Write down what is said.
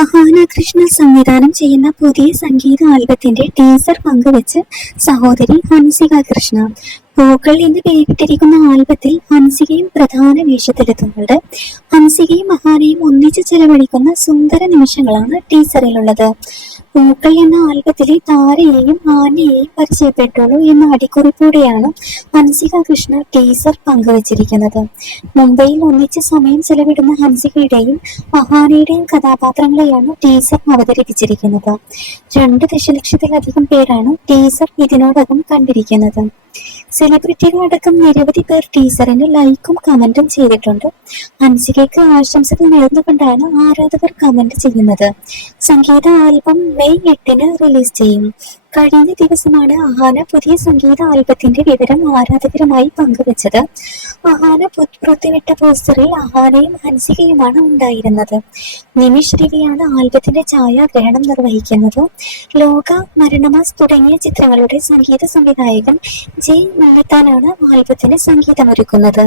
അഹാന കൃഷ്ണ സംവിധാനം ചെയ്യുന്ന പുതിയ സംഗീത ആൽബത്തിന്റെ ടീസർ പങ്കുവച്ച് സഹോദരി ഹൻസിക കൃഷ്ണ. പൂക്കൾ എന്ന് പേരിട്ടിരിക്കുന്ന ആൽബത്തിൽ ഹൻസികയും പ്രധാന വേഷത്തിലെത്തുന്നുണ്ട്. ഹൻസികയും അഹാനയും ഒന്നിച്ച് ചെലവഴിക്കുന്ന സുന്ദര നിമിഷങ്ങളാണ് ടീസറിലുള്ളത്. പൂക്കൾ എന്ന ആൽബത്തിലെ താരയെയും ആനയെയും പരിചയപ്പെട്ടുള്ളൂ എന്ന അടിക്കുറിപ്പോടെയാണ് ഹൻസിക കൃഷ്ണ ടീസർ പങ്കുവച്ചിരിക്കുന്നത്. മുംബൈയിൽ ഒന്നിച്ച് സമയം ചെലവിടുന്ന ഹൻസികയുടെയും അഹാനയുടെയും കഥാപാത്രങ്ങളെയാണ് ടീസർ അവതരിപ്പിച്ചിരിക്കുന്നത്. 2 ദശലക്ഷത്തിലധികം പേരാണ് ടീസർ ഇതിനോടകം കണ്ടിരിക്കുന്നത്. സെലിബ്രിറ്റികളടക്കം നിരവധി പേർ ടീസറിന് ലൈക്കും കമന്റും ചെയ്തിട്ടുണ്ട്. ഹൻസികയ്ക്ക് ആശംസകൾ നേർന്നുകൊണ്ടാണ് ആരാധകർ കമന്റ് ചെയ്യുന്നത്. സംഗീത ആൽബം മെയ് 8-ന് റിലീസ് ചെയ്യും. കഴിഞ്ഞ ദിവസമാണ് അഹാന പുതിയ സംഗീത ആൽബത്തിന്റെ വിവരം ആരാധകരുമായി പങ്കുവച്ചത്. അഹാന പുറത്തുവിട്ട പോസ്റ്ററിൽ അഹാനയും ഹൻസികയുമാണ് ഉണ്ടായിരുന്നത്. നിമിഷ് രവിയാണ് ആൽബത്തിന്റെ ഛായാഗ്രഹണം നിർവഹിക്കുന്നത്. ലോക, മരണമാസ് തുടങ്ങിയ ചിത്രങ്ങളുടെ സംഗീത സംവിധായകൻ ജയ് മണിത്താനാണ് ആൽബത്തിന് സംഗീതമൊരുക്കുന്നത്.